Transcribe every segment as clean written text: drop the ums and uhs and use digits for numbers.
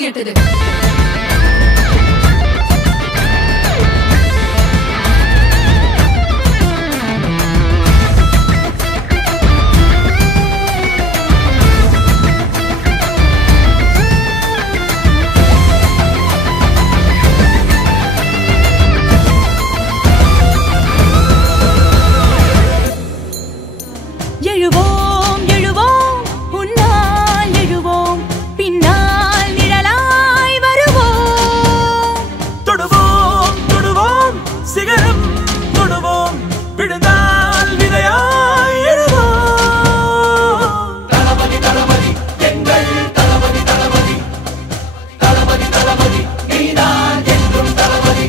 உயர்த்துது. எழுவோம் எழுவோம் உன்னால் எழுவோம் பின்னால் நிழலாய் வருவோம். தொடுவோம் தொடுவோம் சிகரம் தொடுவோம் விழுந்தால் விதையாய் எழுவோம். தளபதி தளபதி எங்கள் தளபதி தளபதி தளபதி தளபதி நீதான் என்றும் தளபதி.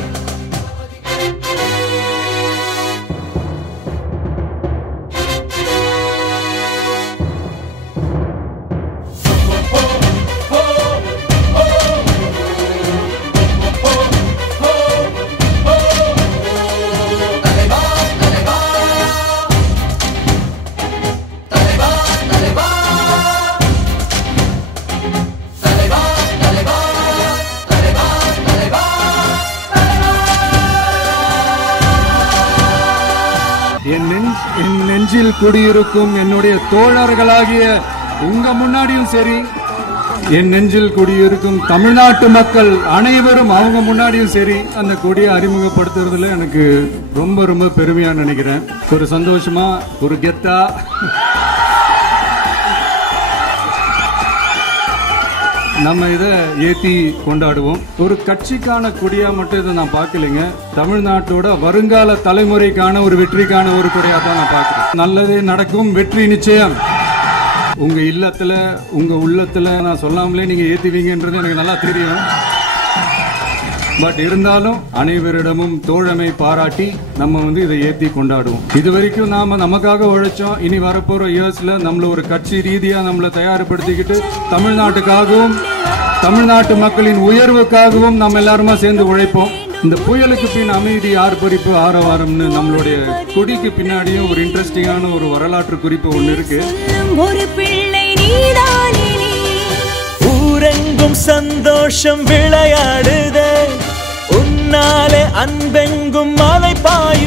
என் நெஞ்சில் குடியிருக்கும் என்னுடைய தோழர்களாகிய உங்க முன்னாடியும் சரி, என் நெஞ்சில் குடியிருக்கும் தமிழ்நாட்டு மக்கள் அனைவரும் அவங்க முன்னாடியும் சரி, அந்த கொடியை அறிமுகப்படுத்துறதுல எனக்கு ரொம்ப ரொம்ப பெருமையா நினைக்கிறேன். ஒரு சந்தோஷமா, ஒரு கெத்தா நம்ம இதை ஏத்தி கொண்டாடுவோம். ஒரு கட்சிக்கான கொடியா மட்டும் இதை நான் பார்க்கலைங்க. தமிழ்நாட்டோட வருங்கால தலைமுறைக்கான ஒரு வெற்றிக்கான ஒரு கொடியா தான் நான் பார்க்கிறேன். நல்லதே நடக்கும், வெற்றி நிச்சயம். உங்க இல்லத்துல உங்க உள்ளத்துல நான் சொல்லாமலே நீங்க ஏத்துவீங்கன்றது எனக்கு நல்லா தெரியும். பட் இருந்தாலும் அனைவரிடமும் தோழமை பாராட்டி நம்ம இதை ஏத்தி கொண்டாடுவோம். இது வரைக்கும் நாம நமக்காக உழைச்சோம். இனி வரப்போற இயர்ஸ்ல நம்மள ஒரு கட்சி ரீதியா நம்மளை தயார்படுத்திக்கிட்டு தமிழ்நாட்டுக்காகவும் தமிழ்நாட்டு மக்களின் உயர்வுக்காகவும் நம்ம எல்லாருமா சேர்ந்து உழைப்போம். இந்த புயலுக்கு பின் அமைதி ஆர்ப்பரிப்பு ஆரவாரம்னு நம்மளுடைய கொடிக்கு பின்னாடியும் ஒரு இன்ட்ரெஸ்டிங்கான ஒரு வரலாற்று குறிப்பு ஒண்ணு இருக்கு. ஒரு பிள்ளை நீதானே நீ. ஊரெங்கும் சந்தோஷம் விளையாடுதே, உன்னாலே அன்பெங்கும் மலை பாயும்.